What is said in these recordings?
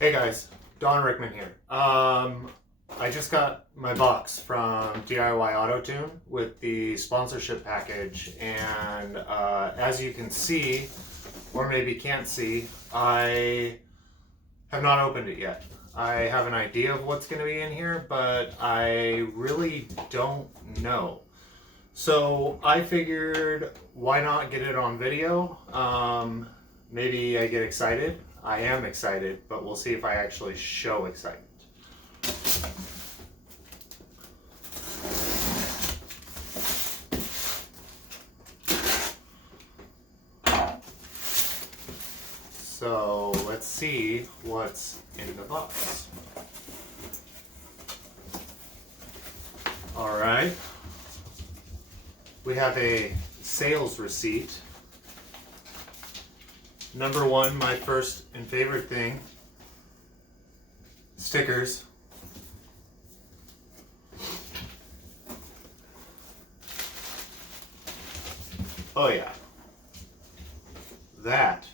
Hey guys, Don Rickman here. I just got my box from DIY Auto Tune with the sponsorship package, and as you can see, or maybe can't see, I have not opened it yet. I have an idea of what's going to be in here, but I really don't know. So I figured, why not get it on video? Maybe I get excited. I am excited, but we'll see if I actually show excitement. So let's see what's in the box. All right. We have a sales receipt. Number one, my first and favorite thing, stickers. Oh yeah, that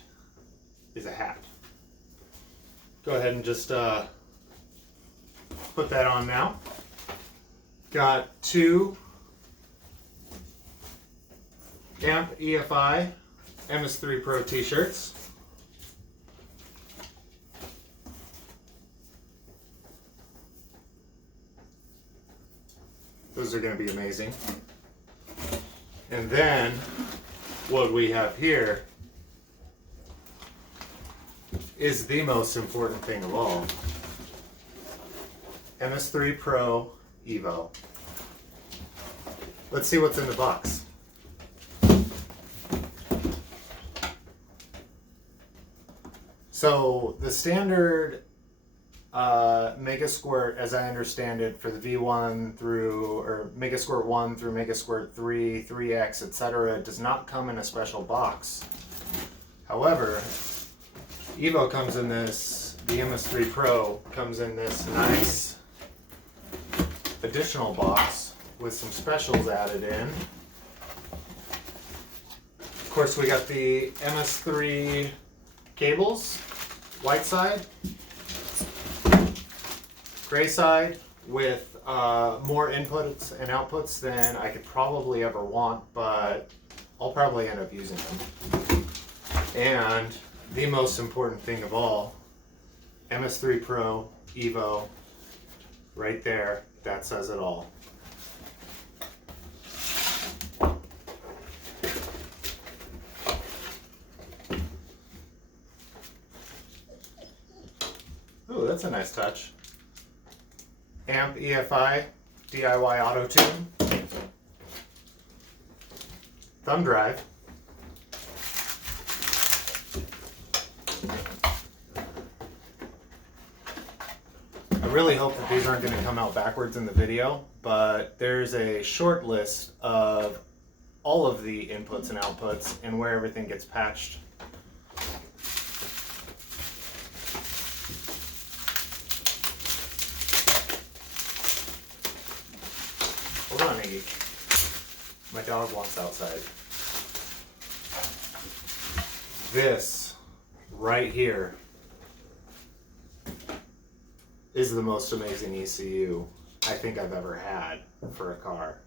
is a hat. Go ahead and just put that on now. Got two AMP EFI Ms3pro t-shirts. Those are going to be amazing. And then what we have here is the most important thing of all. Ms3pro Evo. Let's see what's in the box. So the standard Mega Squirt, as I understand it, for the V1 through, or Mega Squirt 1 through Mega Squirt 3, 3X, etc., does not come in a special box. However, Evo comes in this, the Ms3pro comes in this nice additional box with some specials added in. Of course, we got the MS3 cables, white side, gray side, with more inputs and outputs than I could probably ever want, but I'll probably end up using them. And the most important thing of all, Ms3pro Evo, right there, that says it all. Ooh, that's a nice touch. AMP EFI DIY Auto Tune. Thumb drive. I really hope that these aren't going to come out backwards in the video, but there's a short list of all of the inputs and outputs and where everything gets patched. Hold on, Iggy. My dog wants outside. This right here is the most amazing ECU I think I've ever had for a car.